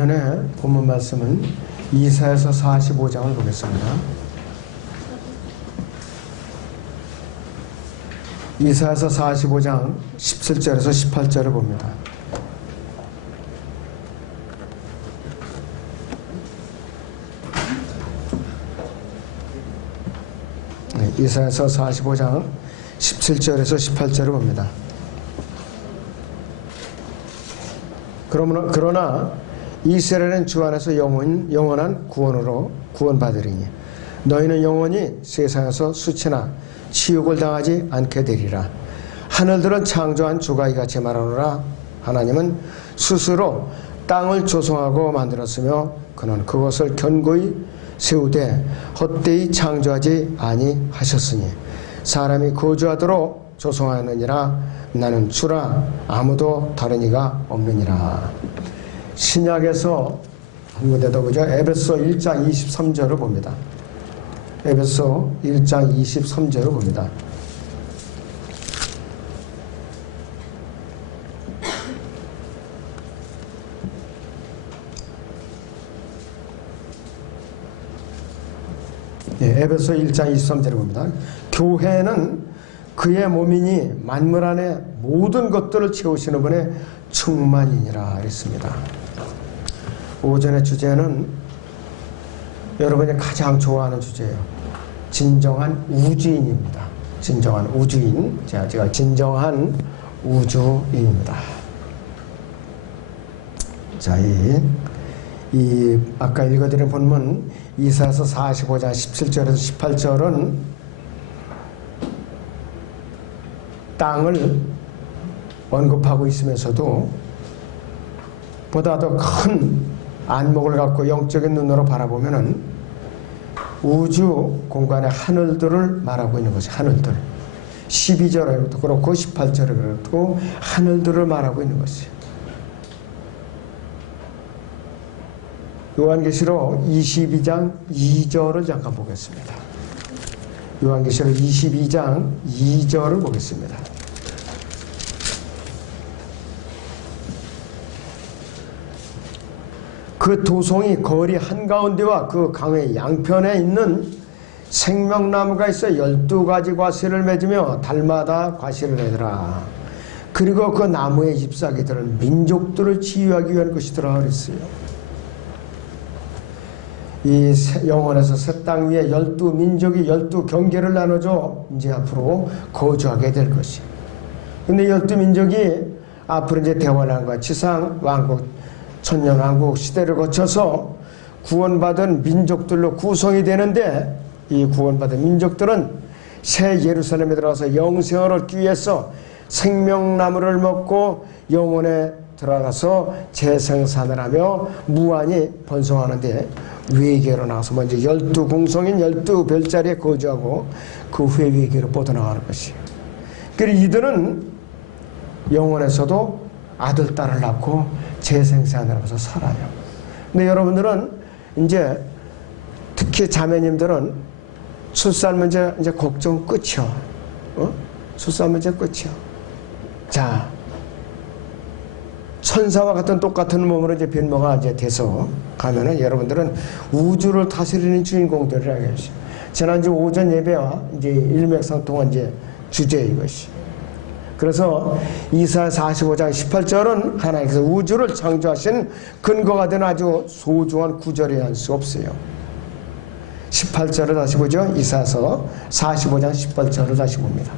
전에 본문 말씀은 이사야서 45장을 보겠습니다. 이사야서 45장 17절에서 18절을 봅니다. 이사야서 45장 17절에서 18절을 봅니다. 그러나 이스라엘은 주 안에서 영원한 구원으로 구원받으리니 너희는 영원히 세상에서 수치나 치욕을 당하지 않게 되리라. 하늘들은 창조한 주가 이같이 말하노라. 하나님은 스스로 땅을 조성하고 만들었으며 그는 그것을 견고히 세우되 헛되이 창조하지 아니하셨으니 사람이 거주하도록 조성하느니라. 나는 주라 아무도 다른 이가 없느니라. 신약에서 한 군데 더 보죠. 에베소 1장 23절을 봅니다. 에베소 1장 23절을 봅니다. 에베소 1장 23절을 봅니다. 교회는 그의 몸이니 만물 안에 모든 것들을 채우시는 분의 충만이니라 그랬습니다. 오전의 주제는 여러분이 가장 좋아하는 주제예요. 진정한 우주인입니다. 진정한 우주인. 제가 진정한 우주인입니다. 자, 이 아까 읽어드린 본문 이사야서 45장 17절에서 18절은 땅을 언급하고 있으면서도 보다 더 큰 안목을 갖고 영적인 눈으로 바라보면은 우주 공간의 하늘들을 말하고 있는 것이 하늘들. 12절에도 그렇고 18절에 그렇고 하늘들을 말하고 있는 것이에요. 요한계시록 22장 2절을 잠깐 보겠습니다. 요한계시록 22장 2절을 보겠습니다. 그 도성이 거리 한가운데와 그 강의 양편에 있는 생명나무가 있어 12가지 과실을 맺으며 달마다 과실을 내더라. 그리고 그 나무의 잎사귀들은 민족들을 치유하기 위한 것이더라 그랬어요. 이 영원에서 새 땅 위에 12민족이 12경계를 나눠줘 이제 앞으로 거주하게 될 것이에요. 근데 12민족이 앞으로 이제 대환왕과 지상 왕국 천년왕국 시대를 거쳐서 구원받은 민족들로 구성이 되는데 이 구원받은 민족들은 새 예루살렘에 들어가서 영생을 얻기 위해서 생명나무를 먹고 영혼에 들어가서 재생산을 하며 무한히 번성하는데 외계로 나와서 먼저 12궁성인 12별자리에 거주하고 그 후에 외계로 뻗어나가는 것이에요. 그리고 이들은 영혼에서도 아들, 딸을 낳고 재생산을 하면서 살아요. 근데 여러분들은 이제 특히 자매님들은 출산 문제 이제 걱정 끝이요. 출산 문제 끝이요. 자, 천사와 같은 똑같은 몸으로 이제 변모가 이제 돼서 가면은 여러분들은 우주를 다스리는 주인공들이라고 했어요. 지난주 오전 예배와 이제 일맥상통한 이제 주제 이것이. 그래서 이사야 45장 18절은 하나님께서 우주를 창조하신 근거가 되는 아주 소중한 구절이라 할 수 없어요. 18절을 다시 보죠. 이사야서 45장 18절을 다시 봅니다.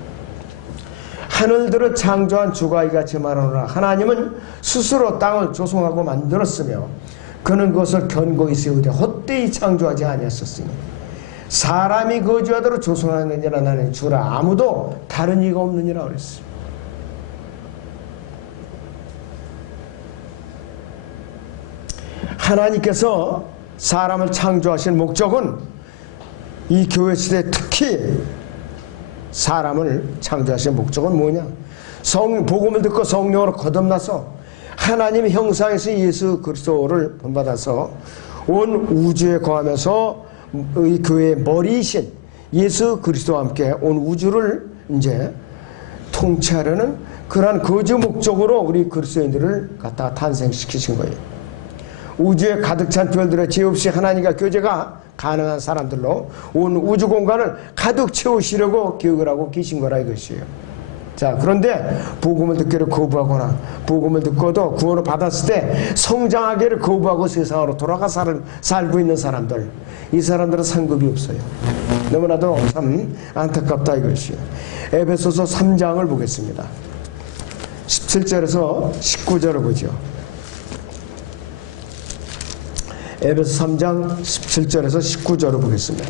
하늘들을 창조한 주가 이같이 말하노라. 하나님은 스스로 땅을 조성하고 만들었으며 그는 그것을 견고히 세우되 헛되이 창조하지 아니하셨으니 사람이 거주하도록 조성하느니라. 나는 주라 아무도 다른 이가 없느니라 그랬어요. 하나님께서 사람을 창조하신 목적은 이 교회 시대에 특히 사람을 창조하신 목적은 뭐냐? 복음을 듣고 성령으로 거듭나서 하나님의 형상에서 예수 그리스도를 본받아서 온 우주에 거하면서 이 교회의 머리이신 예수 그리스도와 함께 온 우주를 이제 통치하려는 그러한 거주 목적으로 우리 그리스도인들을 갖다 탄생시키신 거예요. 우주에 가득 찬 별들의 죄 없이 하나님과 교제가 가능한 사람들로 온 우주 공간을 가득 채우시려고 기억을 하고 계신 거라 이것이에요. 자, 그런데 복음을 듣기를 거부하거나 복음을 듣고도 구원을 받았을 때 성장하기를 거부하고 세상으로 돌아가 살고 있는 사람들, 이 사람들은 상급이 없어요. 너무나도 참 안타깝다 이것이에요. 에베소서 3장을 보겠습니다. 17절에서 19절을 보죠. 에베소 3장 17절에서 19절을 보겠습니다.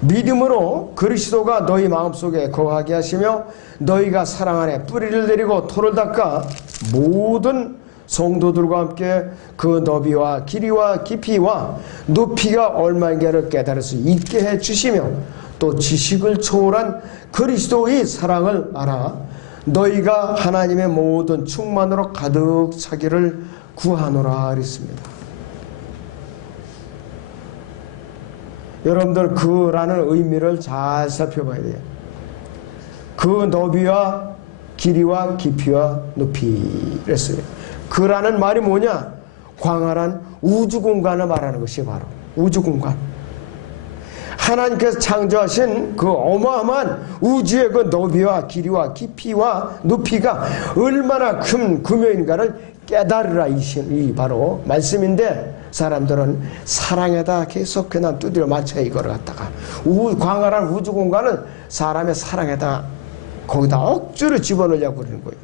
믿음으로 그리스도가 너희 마음속에 거하게 하시며 너희가 사랑 안에 뿌리를 내리고 토를 닦아 모든 성도들과 함께 그 너비와 길이와 깊이와 높이가 얼마인가를 깨달을 수 있게 해 주시며 또 지식을 초월한 그리스도의 사랑을 알아 너희가 하나님의 모든 충만으로 가득 차기를 구하노라 그랬습니다. 여러분들 그라는 의미를 잘 살펴봐야 돼요. 그 너비와 길이와 깊이와 높이 그랬어요. 그라는 말이 뭐냐? 광활한 우주 공간을 말하는 것이 바로 우주 공간. 하나님께서 창조하신 그 어마어마한 우주의 그 너비와 길이와 깊이와 높이가 얼마나 큰 규모인가를 깨달으라 이 바로 말씀인데 사람들은 사랑에다 계속 그냥 두드려 맞춰 이거를 갖다가 광활한 우주 공간은 사람의 사랑에다 거기다 억지로 집어넣으려고 그러는 거예요.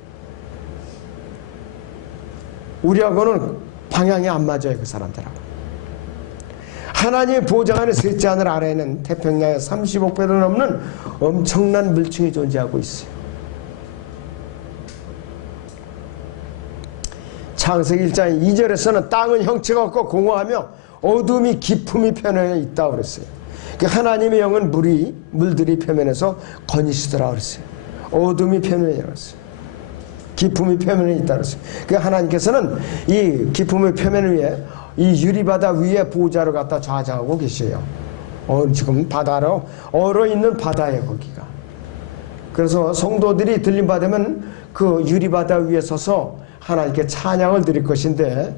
우리하고는 방향이 안 맞아요. 그 사람들하고. 하나님의 보좌 안에 셋째 하늘 아래에는 태평양의 35배로 넘는 엄청난 물층이 존재하고 있어요. 창세기 1장 2절에서는 땅은 형체가 없고 공허하며 어둠이 깊음이 표면에 있다고 그랬어요. 하나님의 영은 물들이 표면에서 거니시더라 그랬어요. 어둠이 표면이라고 그랬어요. 깊음이 표면에 있다고 그랬어요. 하나님께서는 이 깊음의 표면 위에 이 유리바다 위에 보좌를 갖다 좌장하고 계셔요. 지금 바다로 얼어있는 바다에 거기가. 그래서 성도들이 들림받으면 그 유리바다 위에 서서 하나님께 찬양을 드릴 것인데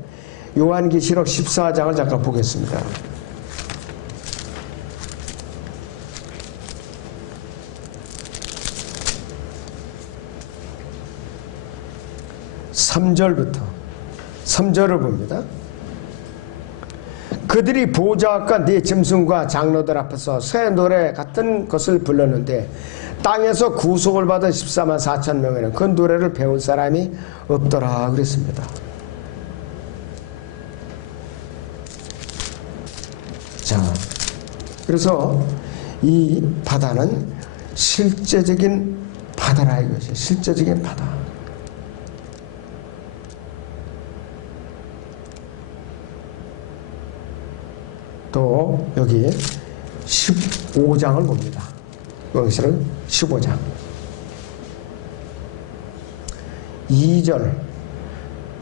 요한계시록 14장을 잠깐 보겠습니다. 3절을 봅니다. 그들이 보좌 앞과 네 짐승과 장로들 앞에서 새 노래 같은 것을 불렀는데 땅에서 구속을 받은 14만 4천 명에는 그 노래를 배울 사람이 없더라 그랬습니다. 자, 그래서 이 바다는 실제적인 바다라 이것이 실제적인 바다. 또 여기 15장을 봅니다. 여기서는 15장 2절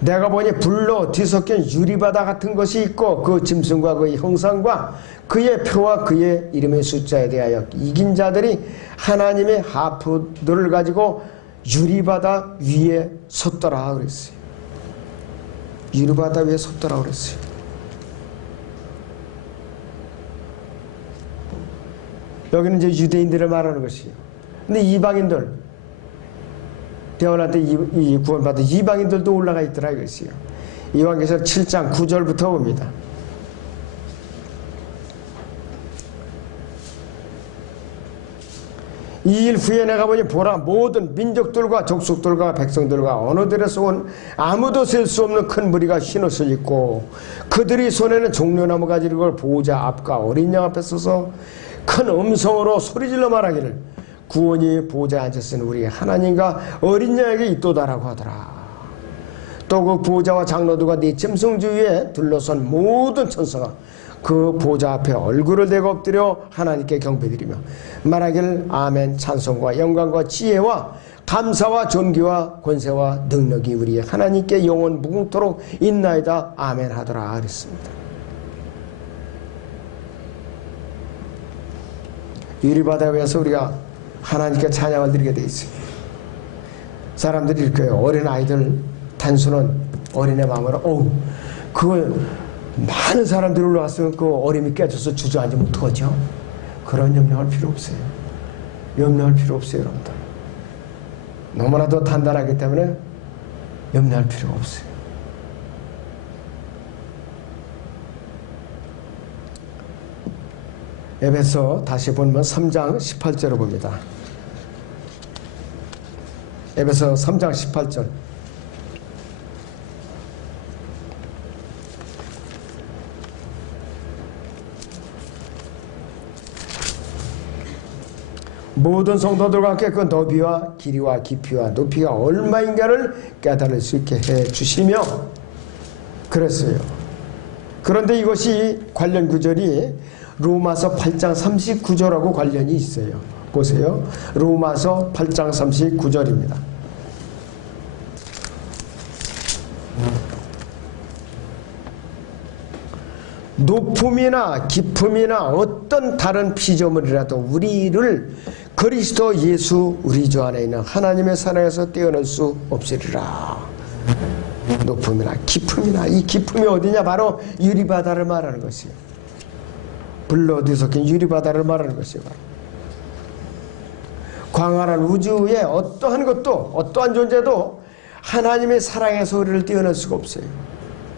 내가 보니 불로 뒤섞인 유리바다 같은 것이 있고 그 짐승과 그의 형상과 그의 표와 그의 이름의 숫자에 대하여 이긴 자들이 하나님의 하프들을 가지고 유리바다 위에 섰더라 그랬어요. 유리바다 위에 섰더라 그랬어요. 여기는 이제 유대인들을 말하는 것이에요. 근데 이방인들, 대원한테 구원받은 이방인들도 올라가 있더라 이것이에요. 요한계시록 7장 9절부터 봅니다. 이 일 후에 내가 보니 보라 모든 민족들과 족속들과 백성들과 언어들에서 온 아무도 셀 수 없는 큰 무리가 흰 옷을 입고 그들이 손에는 종려나무 가지를 걸 보호자 앞과 어린 양 앞에 서서 큰 음성으로 소리질러 말하기를 구원이 보호자에 앉았으니 우리 하나님과 어린 양에게 있도다라고 하더라. 또 그 보호자와 장로들과 네 짐승 주위에 둘러선 모든 천사가 그 보호자 앞에 얼굴을 대고 엎드려 하나님께 경배드리며 말하기를 아멘 찬송과 영광과 지혜와 감사와 존귀와 권세와 능력이 우리 하나님께 영원 무궁토록 있나이다 아멘 하더라 그랬습니다. 유리바다 위에서 우리가 하나님께 찬양을 드리게 돼 있어요. 사람들이 이렇게 어린 아이들 단순한 어린애 마음으로 그걸 많은 사람들이 올라왔으면 그 어림이 깨져서 주저앉으면 어떡하죠? 그런 염려할 필요 없어요. 염려할 필요 없어요, 여러분들. 너무나도 단단하기 때문에 염려할 필요가 없어요. 에베소 다시 보면 3장 18절을 봅니다. 에베소 3장 18절. 모든 성도들과 함께 그 너비와 길이와 깊이와 높이가 얼마인가를 깨달을 수 있게 해 주시며 그랬어요. 그런데 이것이 관련 구절이 로마서 8장 39절하고 관련이 있어요. 보세요. 로마서 8장 39절입니다. 높음이나 깊음이나 어떤 다른 피조물이라도 우리를 그리스도 예수 우리 주 안에 있는 하나님의 사랑에서 떼어낼 수 없으리라. 높음이나 깊음이나, 이 깊음이 어디냐? 바로 유리바다를 말하는 것이에요. 블러드 섞인 유리바다를 말하는 것이에요. 광활한 우주에 어떠한 것도, 어떠한 존재도 하나님의 사랑에서 우리를 떼어낼 수가 없어요.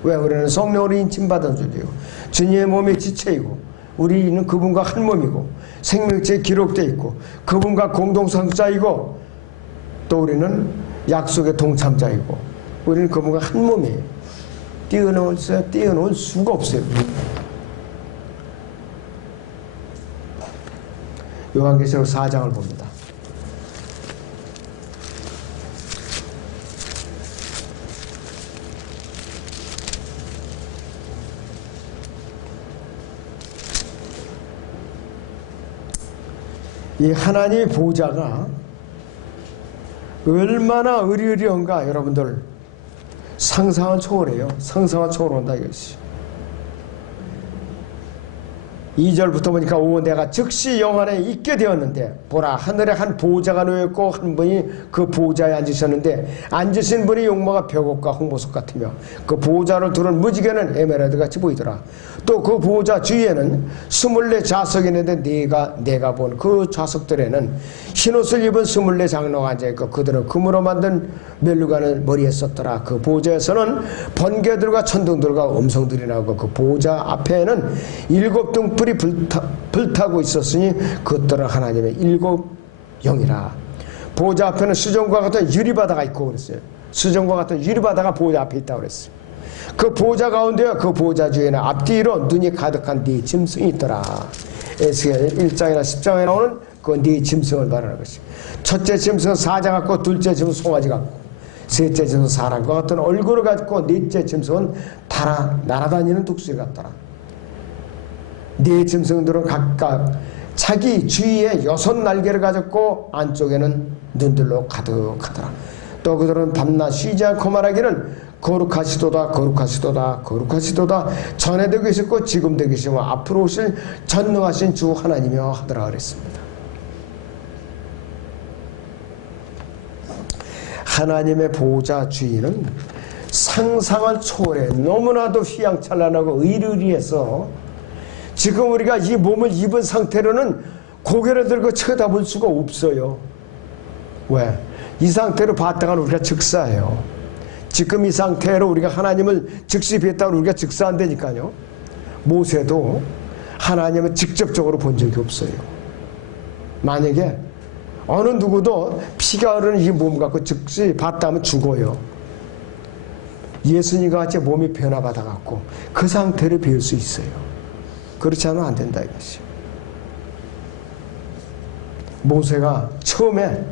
왜? 우리는 성령으로 인침받은 존재이고 주님의 몸의 지체이고 우리는 그분과 한 몸이고 생명체에 기록되어 있고 그분과 공동상자이고 또 우리는 약속의 동참자이고 우리는 그분과 한 몸이에요. 떼어놓을 수가 없어요. 요한계시록 4장을 봅니다. 이 하나님의 보좌가 얼마나 으리으리한가 여러분들 상상을 초월해요. 상상을 초월한다 이것이. 2절부터 보니까 내가 즉시 영 안에 있게 되었는데 보라 하늘에 한 보좌가 놓였고 한 분이 그 보좌에 앉으셨는데 앉으신 분의 용모가 벽옥과 홍보석 같으며 그 보좌를 두른 무지개는 에메랄드 같이 보이더라. 또 그 보좌 주위에는 24 좌석이 있는데 내가 본 그 좌석들에는 흰옷을 입은 24 장로가 앉아있고 그들은 금으로 만든 멜루간을 머리에 썼더라. 그 보좌에서는 번개들과 천둥들과 음성들이 나오고 그 보좌 앞에는 7 등불이 불타고 있었으니 그것들은 하나님의 7 영이라. 보좌 앞에는 수정과 같은 유리바다가 있고 그랬어요. 수정과 같은 유리바다가 보좌 앞에 있다고 그랬어요. 그 보좌 가운데와 그 보좌 주에는 앞뒤로 눈이 가득한 네 짐승이 있더라. 에스겔 1장이나 10장에 나오는 그 네 짐승을 말하는 것이에요. 첫째 짐승은 사자 같고 둘째 짐승은 송아지 같고 셋째 짐승은 사람과 같은 얼굴을 갖고 넷째 짐승은 날아다니는 독수리 같더라. 네 짐승들은 각각 자기 주위에 6 날개를 가졌고 안쪽에는 눈들로 가득하더라. 또 그들은 밤낮 쉬지 않고 말하기를 거룩하시도다 거룩하시도다 거룩하시도다 전에도 계셨고 지금도 계시고 앞으로 오실 전능하신 주 하나님이여 하더라 그랬습니다. 하나님의 보좌 주인은 상상을 초월해 너무나도 휘황찬란하고 의리의리해서 지금 우리가 이 몸을 입은 상태로는 고개를 들고 쳐다볼 수가 없어요. 왜? 이 상태로 봤다가는 우리가 즉사해요. 지금 이 상태로 우리가 하나님을 즉시 뵀다고 우리가 즉사한다니까요. 모세도 하나님을 직접적으로 본 적이 없어요. 만약에 어느 누구도 피가 흐르는 이 몸 갖고 즉시 봤다면 죽어요. 예수님과 같이 몸이 변화받아갖고 그 상태를 배울 수 있어요. 그렇지 않으면 안 된다 이것이. 모세가 처음에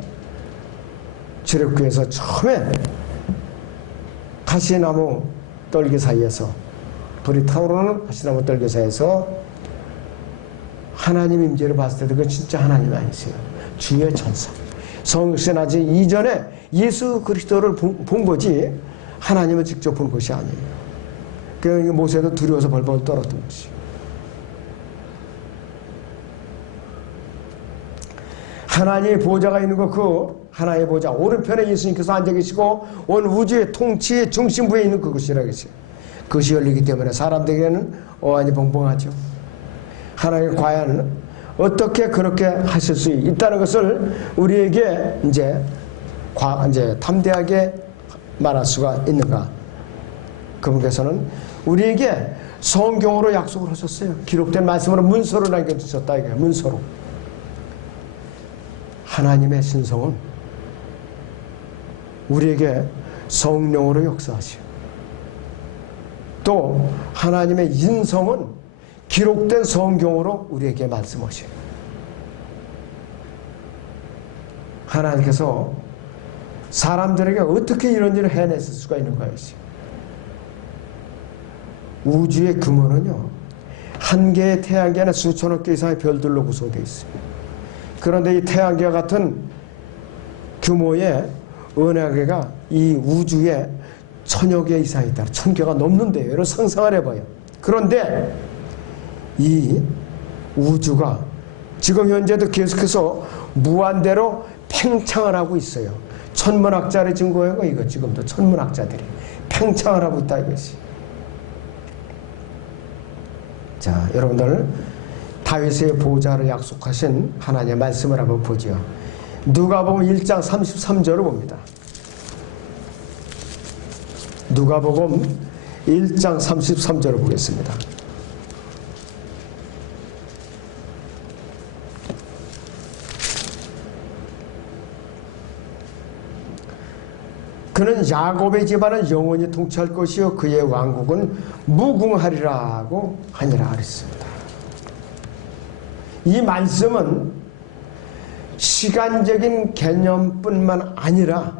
출애굽기에서 처음에 가시나무 떨기 사이에서 불이 타오르는 가시나무 떨기 사이에서 하나님 임재를 봤을 때도 그건 진짜 하나님 아니세요. 주의 천사. 성신하지 이전에 예수 그리스도를 본 거지 하나님을 직접 본 것이 아니에요. 그러니까 모세도 두려워서 벌벌 떨었던 것이. 하나님의 보좌가 있는 거, 그 하나님의 보좌 오른편에 예수님께서 앉아 계시고 온 우주의 통치의 중심부에 있는 그것이라 계세요. 그것이 열리기 때문에 사람들에게는 어안이 벙벙하죠. 하나님의 과연 어떻게 그렇게 하실 수 있다는 것을 우리에게 이제 담대하게 말할 수가 있는가? 그분께서는 우리에게 성경으로 약속을 하셨어요. 기록된 말씀으로 문서로 남겨주셨다 이거예요. 문서로. 하나님의 신성은 우리에게 성령으로 역사하시고 또 하나님의 인성은 기록된 성경으로 우리에게 말씀하시고 하나님께서 사람들에게 어떻게 이런 일을 해냈을 수가 있는가요? 우주의 규모는요, 한 개의 태양계 안에 수천억 개 이상의 별들로 구성되어 있어요. 그런데 이 태양계와 같은 규모의 은하계가 이 우주에 1000여 개 이상 있다. 1000개가 넘는데요. 여러분 상상을 해봐요. 그런데 이 우주가 지금 현재도 계속해서 무한대로 팽창을 하고 있어요. 천문학자의 증거예요. 이거 지금도 천문학자들이 팽창을 하고 있다 이것이. 자, 여러분들 다윗의 보좌를 약속하신 하나님의 말씀을 한번 보죠. 누가복음 1장 33절을 봅니다. 누가복음 1장 33절을 보겠습니다. 그는 야곱의 집안을 영원히 통치할 것이요 그의 왕국은 무궁하리라고 하니라 그랬습니다. 이 말씀은 시간적인 개념뿐만 아니라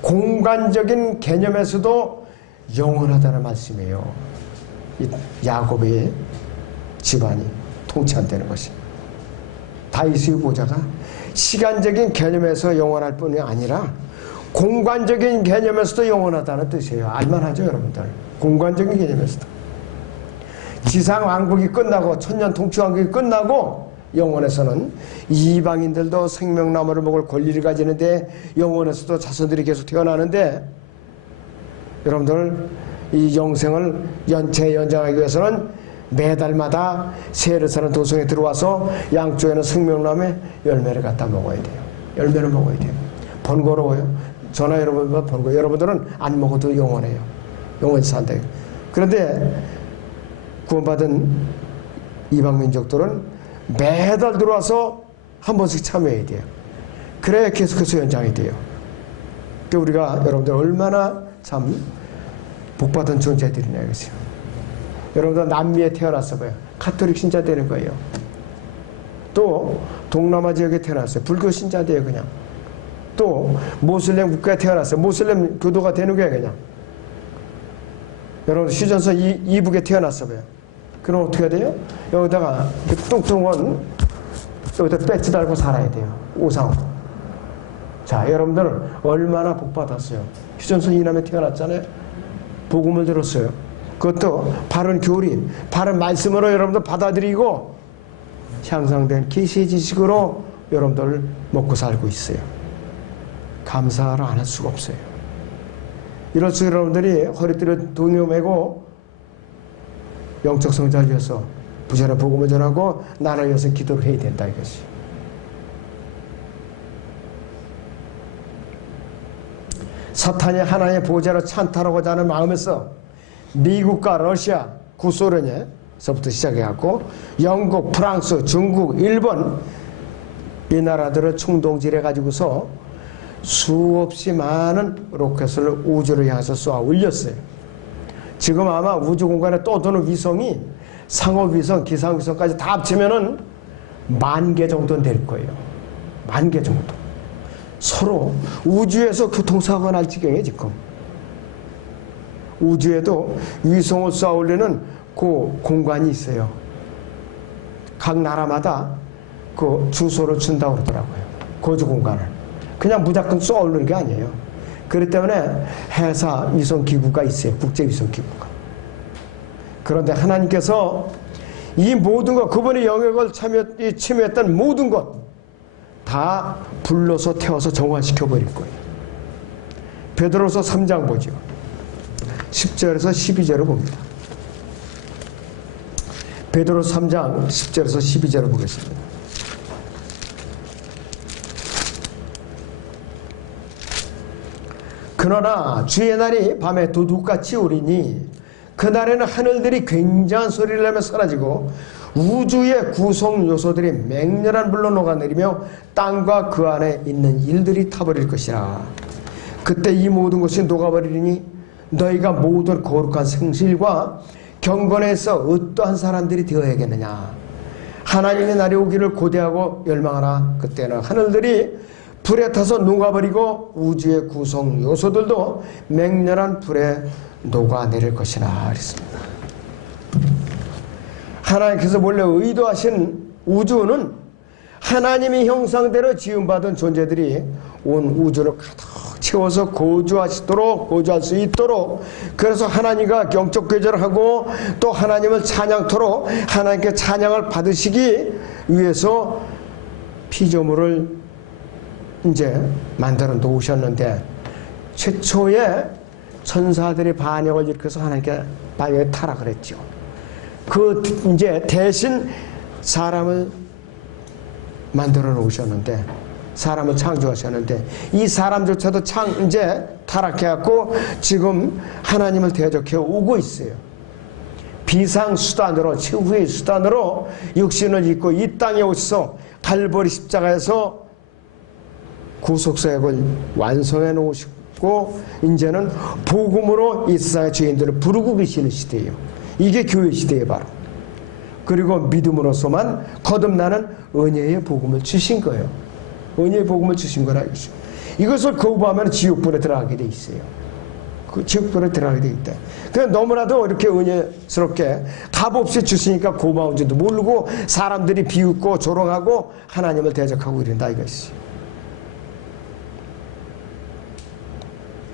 공간적인 개념에서도 영원하다는 말씀이에요. 이 야곱의 집안이 통치한다는 것이. 다윗의 보좌가 시간적인 개념에서 영원할 뿐이 아니라 공간적인 개념에서도 영원하다는 뜻이에요. 알만하죠, 여러분들? 공간적인 개념에서도. 지상 왕국이 끝나고 천년 통치 왕국이 끝나고 영원에서는 이방인들도 생명나무를 먹을 권리를 가지는데 영원에서도 자손들이 계속 태어나는데 여러분들 이 영생을 연장하기 위해서는 매달마다 새를 사는 도성에 들어와서 양쪽에는 생명나무의 열매를 갖다 먹어야 돼요. 열매를 먹어야 돼요. 번거로워요. 저나 여러분보다 번거로워요. 여러분들은 안 먹어도 영원해요. 영원히 산다. 그런데 구원받은 이방민족들은 매달 들어와서 한 번씩 참여해야 돼요. 그래야 계속해서 연장이 돼요. 그러니까 우리가 여러분들 얼마나 참 복받은 존재들이냐 이것이요. 여러분들 남미에 태어났어 봐요. 가톨릭 신자 되는 거예요. 또 동남아 지역에 태어났어요. 불교 신자 돼요 그냥. 또 모슬렘 국가에 태어났어요. 모슬렘 교도가 되는 거예요 그냥. 여러분 휴전선 이북에 태어났어 봐요. 그럼 어떻게 돼요? 여기다가 뚱뚱한 여기다 배지 달고 살아야 돼요. 우상. 자, 여러분들 얼마나 복받았어요. 휴전선 이남에 태어났잖아요. 복음을 들었어요. 그것도 바른 교리, 바른 말씀으로 여러분들 받아들이고 향상된 계시의 지식으로 여러분들 먹고 살고 있어요. 감사를 안 할 수가 없어요. 이럴수록 여러분들이 허리띠를 동요 매고 영적 성장을 위해서 부자는 복음을 전하고 나라를 위해서 기도를 해야 된다 이것이. 사탄이 하나님의 보좌를 찬탈하고자 하는 마음에서 미국과 러시아, 구소련에서부터 시작해갖고 영국, 프랑스, 중국, 일본 이 나라들을 총동질해가지고서 수없이 많은 로켓을 우주를 향해서 쏘아 올렸어요. 지금 아마 우주 공간에 떠도는 위성이 상업위성, 기상위성까지 다 합치면은 10,000개 정도는 될 거예요. 10,000개 정도. 서로 우주에서 교통사고가 날 지경에 지금. 우주에도 위성을 쏘아 올리는 그 공간이 있어요. 각 나라마다 그 주소를 준다고 그러더라고요. 거주 공간을. 그냥 무작정 쏘아 올리는 게 아니에요. 그렇기 때문에 해사 위성기구가 있어요. 국제위성기구가. 그런데 하나님께서 이 모든 것, 그분의 영역을 침해했던 모든 것 다 불러서 태워서 정화시켜 버릴 거예요. 베드로서 3장 보죠. 10절에서 12절을 봅니다. 베드로서 3장 10절에서 12절을 보겠습니다. 그러나 주의 날이 밤에 도둑같이 오리니 그날에는 하늘들이 굉장한 소리를 내며 사라지고 우주의 구성 요소들이 맹렬한 불로 녹아내리며 땅과 그 안에 있는 일들이 타버릴 것이라. 그때 이 모든 것이 녹아버리니 너희가 모든 거룩한 생실과 경건에서 어떠한 사람들이 되어야겠느냐. 하나님의 날이 오기를 고대하고 열망하라. 그때는 하늘들이 불에 타서 녹아버리고 우주의 구성 요소들도 맹렬한 불에 녹아내릴 것이라 그랬습니다. 하나님께서 원래 의도하신 우주는 하나님의 형상대로 지음받은 존재들이 온 우주를 가득 채워서 거주할 수 있도록, 그래서 하나님과 영적 교제를 하고 또 하나님을 찬양토록 하나님께 찬양을 받으시기 위해서 피조물을 이제 만들어 놓으셨는데, 최초의 천사들이 반역을 일으켜서 하나님께 반역에 타락을 했죠. 그 이제 대신 사람을 만들어 놓으셨는데, 사람을 창조하셨는데, 이 사람조차도 이제 타락해갖고 지금 하나님을 대적해 오고 있어요. 비상수단으로, 최후의 수단으로 육신을 입고 이 땅에 오셔서 갈보리 십자가에서 구속사역을 완성해 놓으시고 이제는 복음으로 이 세상의 죄인들을 부르고 계시는 시대예요. 이게 교회 시대예요, 바로. 그리고 믿음으로서만 거듭나는 은혜의 복음을 주신 거예요. 은혜의 복음을 주신 거라 이것이. 이것을 거부하면 지옥불에 들어가게 돼 있어요. 그 지옥불에 들어가게 돼 있다. 그냥 너무나도 이렇게 은혜스럽게 답 없이 주시니까 고마운 줄도 모르고 사람들이 비웃고 조롱하고 하나님을 대적하고 이런다 이것이.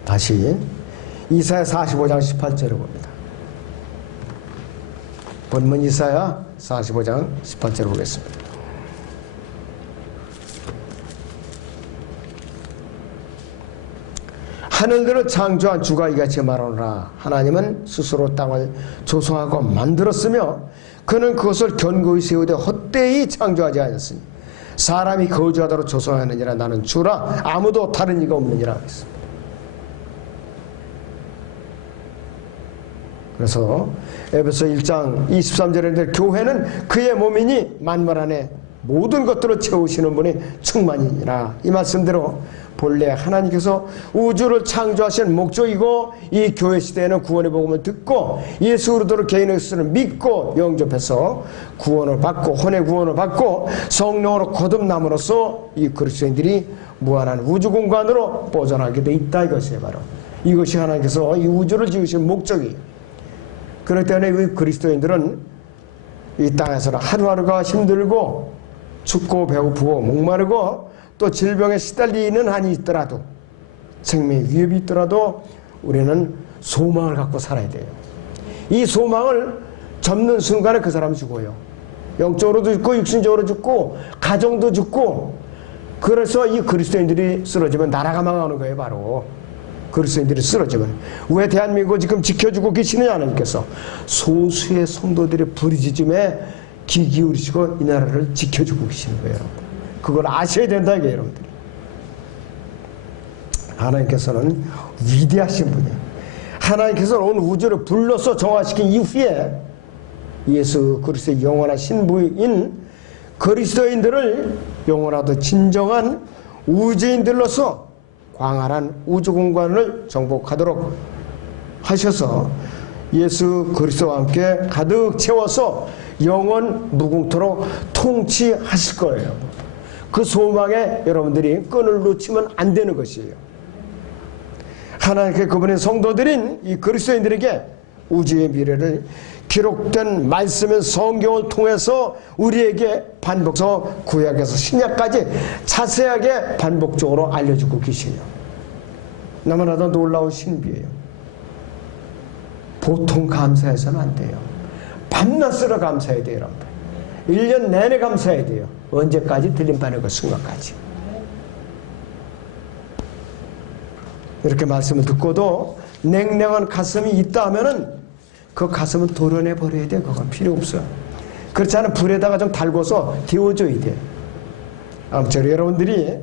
다시 이사야 45장 18절을 봅니다. 본문 이사야 45장 18절을 보겠습니다. 하늘들을 창조한 주가 이같이 말하노라. 하나님은 스스로 땅을 조성하고 만들었으며 그는 그것을 견고히 세우되 헛되이 창조하지 않았으니 사람이 거주하도록 조성하느니라. 나는 주라 아무도 다른 이가 없느니라 했습니다. 그래서 에베소 1장 23절에 교회는 그의 몸이니 만물 안에 모든 것들을 채우시는 분이 충만이니라. 이 말씀대로 본래 하나님께서 우주를 창조하신 목적이고 이 교회 시대에는 구원의 복음을 듣고 예수 그리스도를 개인의 것을 믿고 영접해서 구원을 받고 혼의 구원을 받고 성령으로 거듭남으로써 이 그리스도인들이 무한한 우주 공간으로 보존하게 돼 있다 이것이에요. 바로 이것이 하나님께서 이 우주를 지으신 목적이에요. 그렇기 때문에 우리 그리스도인들은 이 땅에서는 하루하루가 힘들고 춥고 배고프고 목마르고 또 질병에 시달리는 한이 있더라도 생명의 위협이 있더라도 우리는 소망을 갖고 살아야 돼요. 이 소망을 접는 순간에 그 사람이 죽어요. 영적으로도 죽고 육신적으로 죽고 가정도 죽고. 그래서 이 그리스도인들이 쓰러지면 나라가 망하는 거예요. 바로 그리스도인들이 쓰러지면. 왜 대한민국을 지금 지켜주고 계시느냐. 하나님께서 소수의 성도들의 부르짖음에 귀 기울이시고 이 나라를 지켜주고 계시는 거예요. 여러분들. 그걸 아셔야 된다 이게 여러분들이. 하나님께서는 위대하신 분이에요. 하나님께서는 온 우주를 불러서 정화시킨 이후에 예수 그리스도의 영원한 신부인 그리스도인들을 영원하도 진정한 우주인들로서 광활한 우주 공간을 정복하도록 하셔서 예수 그리스도와 함께 가득 채워서 영원 무궁토록 통치하실 거예요. 그 소망에 여러분들이 끈을 놓치면 안 되는 것이에요. 하나님께 그분의 성도들인 이 그리스도인들에게 우주의 미래를 기록된 말씀인 성경을 통해서 우리에게 반복해서 구약에서 신약까지 자세하게 반복적으로 알려주고 계시요. 너무나도 놀라운 신비예요. 보통 감사해서는 안 돼요. 밤낮 쓰러 감사해야 돼요, 여러분. 1년 내내 감사해야 돼요. 언제까지? 들림판의 그 순간까지. 이렇게 말씀을 듣고도 냉랭한 가슴이 있다 하면은 그 가슴은 도려내 버려야 돼. 그건 필요 없어요. 그렇지 않으면 불에다가 좀 달궈서 데워줘야 돼. 아무쪼록 여러분들이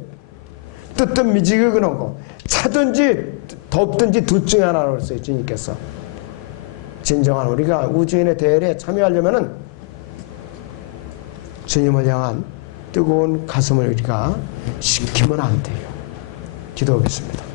뜨뜻 미지근한 거 차든지 덥든지 둘 중에 하나로 했어요. 주님께서. 진정한 우리가 우주인의 대회에 참여하려면은 주님을 향한 뜨거운 가슴을 우리가 식히면 안 돼요. 기도하겠습니다.